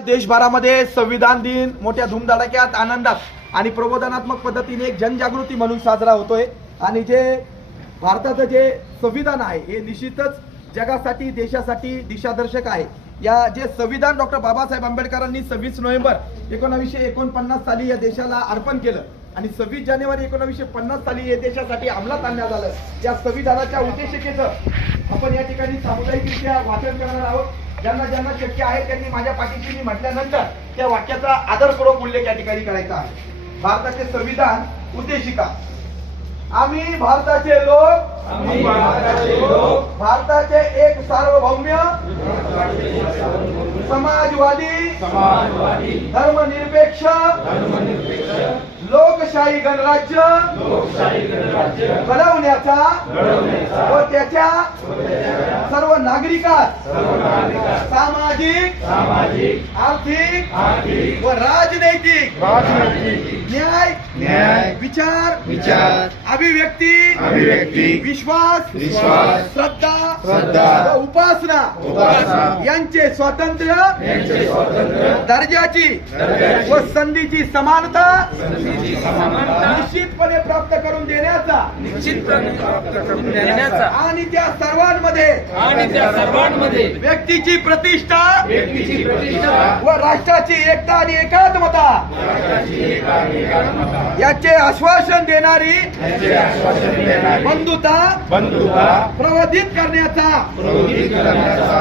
देशभरामध्ये संविधान दिन मोठ्या धुमधडाक्यात आनंदात आणि प्रबोधनात्मक पद्धतीने एक जनजागृती म्हणून साजरा होतोय. आणि जे भारताचं जे संविधान आहे हे निश्चितच जगासाठी देशासाठी दिशादर्शक आहे. या जे संविधान डॉक्टर बाबासाहेब आंबेडकरांनी सव्वीस नोव्हेंबर एकोणावीसशे एकोणपन्नास साली या देशाला अर्पण केलं आणि सव्वीस जानेवारी एकोणावीसशे पन्नास साली या देशासाठी अंमलात आणण्यात आलं. या संविधानाच्या उद्देशिकेचं आपण या ठिकाणी सामुदायिकरित्या वाचन करणार आहोत. ज्यांना ज्यांना शक्य आहे त्यांनी माझ्या पाठीशी मी म्हटल्यानंतर त्या वाक्याचा आदरपूर्वक उल्लेख या ठिकाणी करायचा आहे. भारताचे संविधान उद्देशिका. आम्ही भारताचे लोक आम्ही भारताचे लोक भारताचे एक सार्वभौम्य समाजवादी समाजवादी धर्मनिरपेक्ष धर्मनिरपेक्ष लोकशाही गणराज्य लोकशाही गणराज्य घडवण्याचा घडवण्याचा व त्याच्या सर्व नागरिकात सामाजिक सामाजिक आर्थिक आर्थिक व राजनैतिक राजनैतिक न्याय न्याय विचार विचार अभिव्यक्ती अभिव्यक्ती विश्वास विश्वास श्रद्धा श्रद्धा व उपासना उपासना यांचे स्वातंत्र्य यांचे स्वातंत्र्य दर्जाची दर्जाची व संधीची समानता संधीची समानता निश्चितपणे प्राप्त करून देण्याचा. निश्चितपणे प्राप्त करून देण्याचा. आणि त्या सर्वांमध्ये आणि त्या सर्वांमध्ये व्यक्तीची प्रतिष्ठा व्यक्तीची प्रतिष्ठा व राष्ट्राची एकता आणि एकात्मता याचे आश्वासन देणारी बंधुता बंधुता प्रवर्धित प्रवृत्ती करण्याचा.